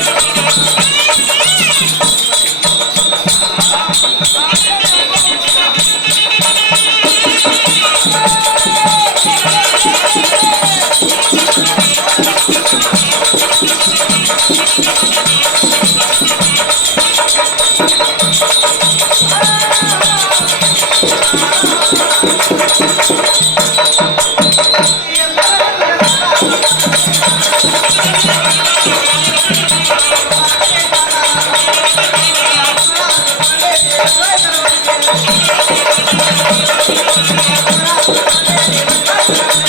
Thank you.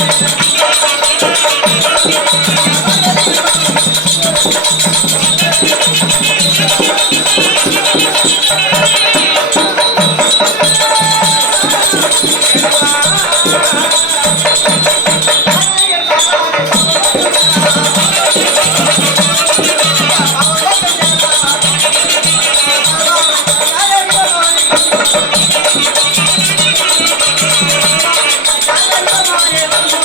Thank you.